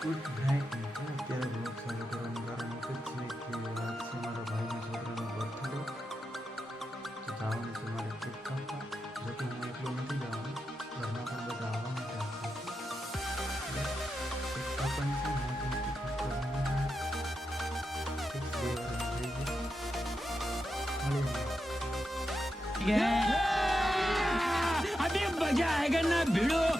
Good night મિત્રો અત્યારે blog ચાલુ કરવાનું કારણ એક જ છે કે આજ છે મારા ભાઈના છોકરાનો બર્થડે તો જવાનું છે મારે કેક કાપવા જો કે હું એકલો નથી જવાનું ઘરના પણ બધા આવવાના છે છે મોજ છે, હવે થઈ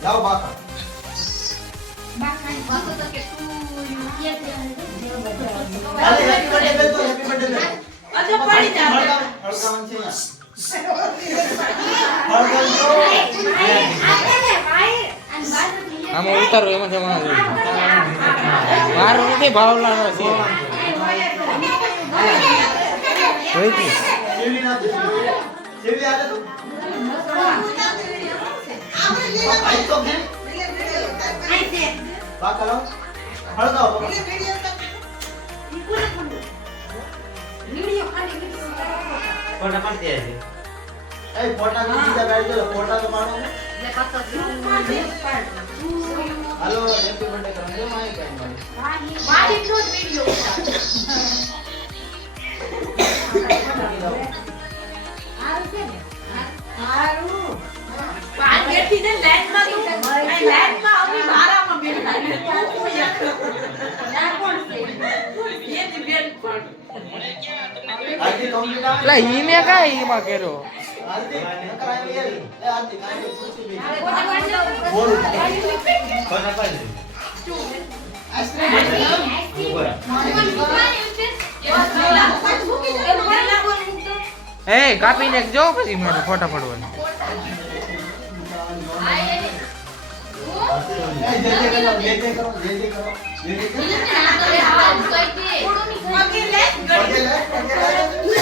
આમ આપણે બસ ઉતારો એમાં જવાનું બેન બાકા લાવ હળગાવ બાકા એ ફોટા ની બીજા ગાડી દો ફોટા તો મારો હાલો હેપી બર્થડે કરો જો માય કાઈ મારી આરતી કમ્પ્લીટ આવે એટલે ઈ મેં કાંઈ ઈમાં કર્યો આરતી નકર આવી ગઈ એ આરતી કાઈ પૂછી બે બોલ ફોટા પાડી એ કાપીને જો પછી મારે ફોટા પડવાની એ જે જે કરો જે જે કરો જે જે કરો જે જે કરો પગે લે પગે લે.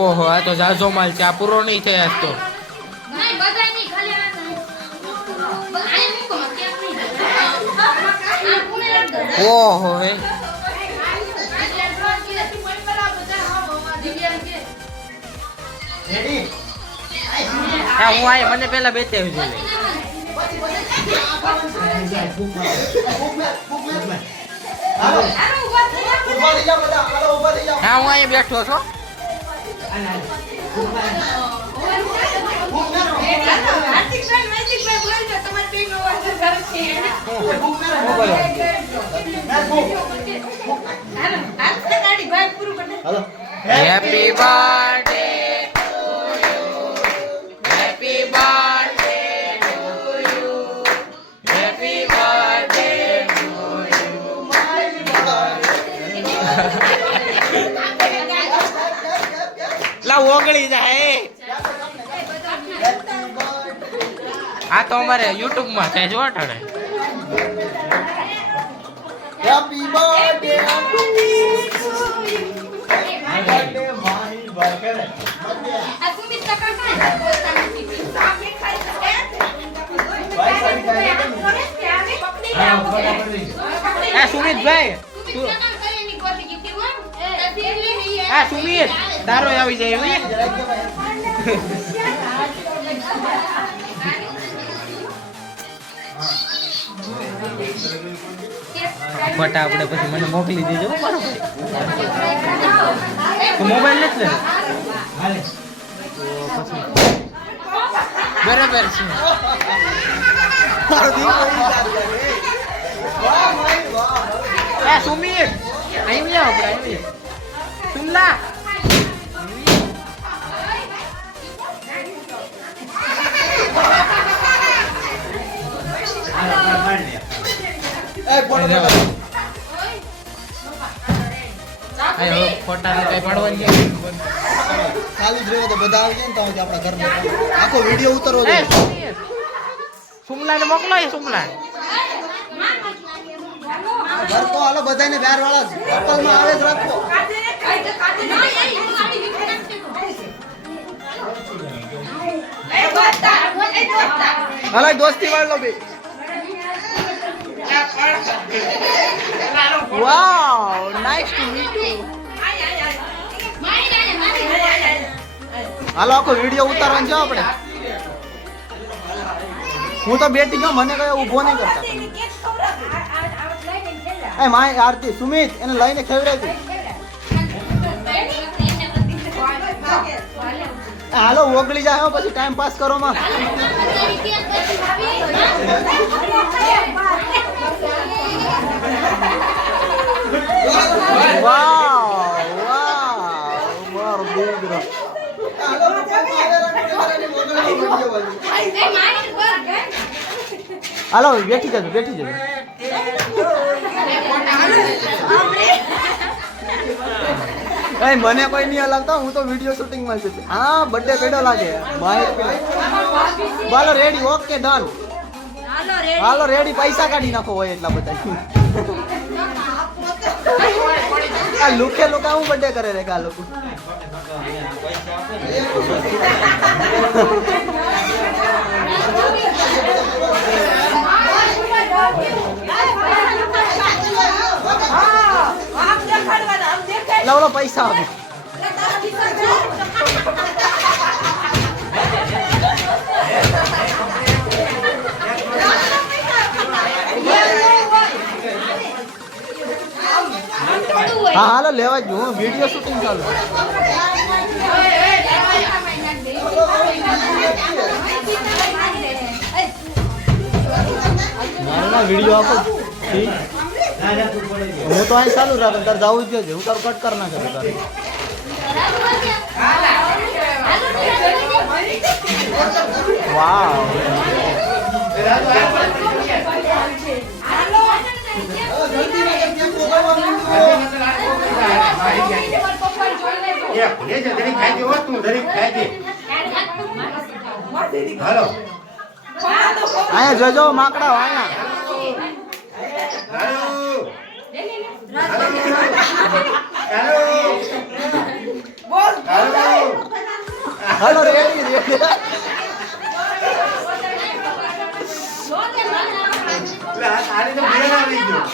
ઓહો આ તો જાજો માલ છે. આ પૂરો નહીં થાય આજ તો. ઓહો રેડી હા હું આય મને પેલા બેચાવી જોઈએ. હાલો ઊભા થઈ જાઓ બધા હાલો ઊભા થઈ જાઓ હા હું અહીંયા બેઠો છું. હેપી બર્થડે લા ઓગળી જાય. આ તો અમારે યુટ્યુબમાં થાય જો અટાણે happy birthday to you Sumit ભાઈ સુમિત. તારો આવી જાય એવું ફટા આપણે પછી મને મોકલી દેજો બરોબર. મોબાઈલ નથી લે બરાબર છે. સુમીર અહીં આવ આપણે અહીં સુમલા ચાલુ જ રહ્યો તો બધા આવજે ને તો આપણા ઘરમાં આખો વીડિયો ઉતરવો જોઈએ સુમલાને મોકલો એ સુમલા ઘર તો હાલો બધાને બહાર વાળા હોટલમાં આવે જ રાખો હાલો દોસ્તી વાળો લો બે વાવ to ટુ you. હાલો, આખો વીડિયો ઉતારવાનો છે આપણે. હું તો બેટી ગયો, મને કયો ઊભો નહીં કરતા એ માય આરતી, સુમિત, એને લઈને ખેવડાવી હાલો, ઓગળી જાય પછી ટાઈમ પાસ કરો માં હાલો, બેઠી જજો બેઠી જજો. કઈ મને કોઈ નહીં હલાવતા, હું તો વીડિયો શૂટિંગમાં છું. હા બર્થડે પડ્યો લાગે. બાય બાલો રેડી ઓકે ડન હાલો રેડી પૈસા કાઢી નાખો હોય એટલા બધા. આ લુકે લુકા હું બર્થડે કરે રે કા લોકો? લાવલો પૈસા આપો. હા હાલો લેવા જ હું વીડિયો શૂટિંગ ચાલુ. મારા વીડિયો આપો. હું તો અહીં ચાલુ રાખ તારે જવું જ છે હું તારું કટ ના નાખે તારે. વાવ. હાલો જોજો માકડા અહીંયા હાલો રેડી રેડી આને તો આવી ગયો એ હાલે. તો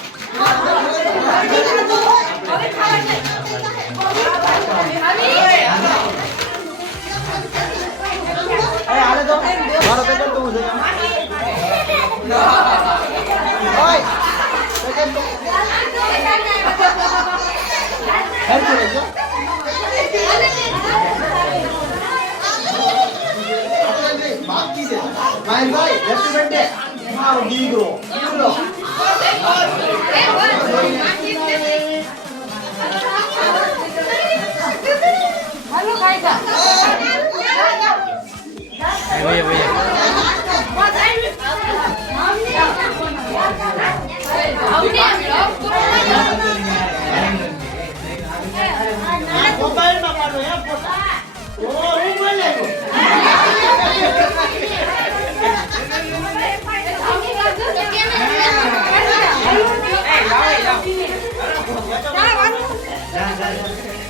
મારો પેકેટ તો હું છે ઓય પેકેટ તો હેલ્પ રહેજો બાકી છે ભાઈ ભાઈ હેપી બર્થડે મારો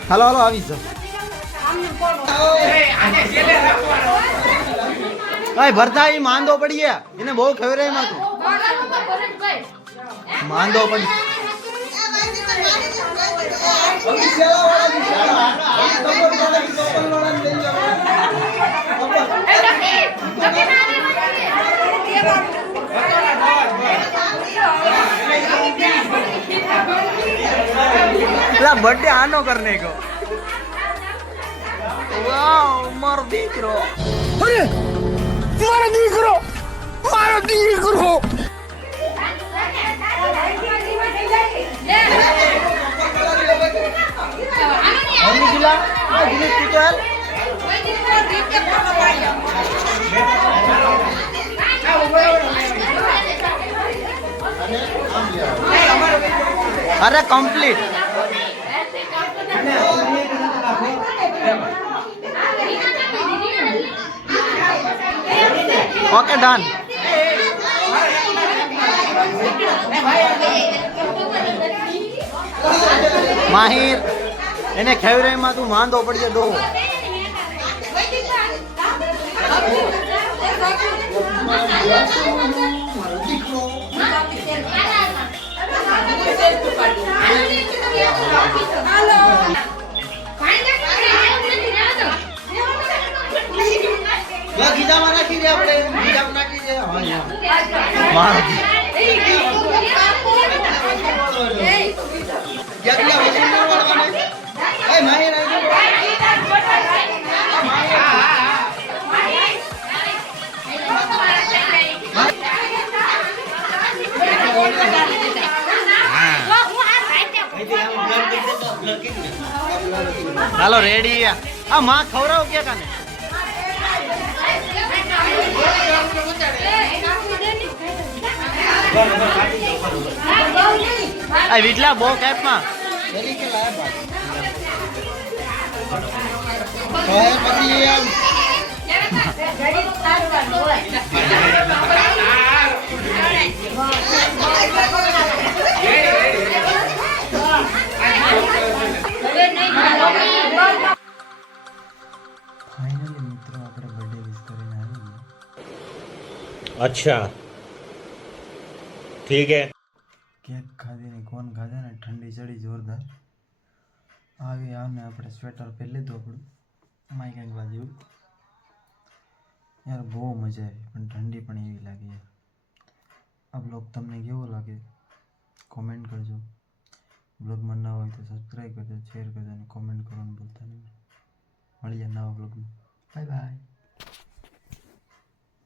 હાલો હાલો આવી જાઓ. ભાઈ ભરતા એ માંદો પડી ગયા. એને બહુ ખબરમાં તું. માંદો પડી. બર્થડે આનો કરને કો વાવ મારો દીકરો અરે મારો દીકરો મારો દીકરો. અરે કમ્પ્લીટ ઓકે ડન માહિર એને ખેવરાઈમાં તું માંદો પડજે દો ગીજામાં નાખી દે આપણે ગીજામાં નાખી દે. હા એ હાલો રેડી આ. માં ખવડાવ કે કાને? આ વિટલા બહુ કેપમાં પછી अच्छा ठीक है કેક ખાધી ને કોણ ખાધા ને ઠંડી ચડી જોરદાર આવી આને આપણે સ્વેટર પહેરી લીધું આપણું માઇક આગવા જેવું યાર બહુ મજા આવી પણ ઠંડી પણ એવી લાગી યાર આ બ્લોગ તમને કેવો લાગે કોમેન્ટ કરજો બ્લોગમાં ન હોય તો સબસ્ક્રાઈબ કરજો શેર કરજો અને કોમેન્ટ કરવાનું ભૂલતા નહીં મળીએ નવા બ્લોગમાં બાય બાય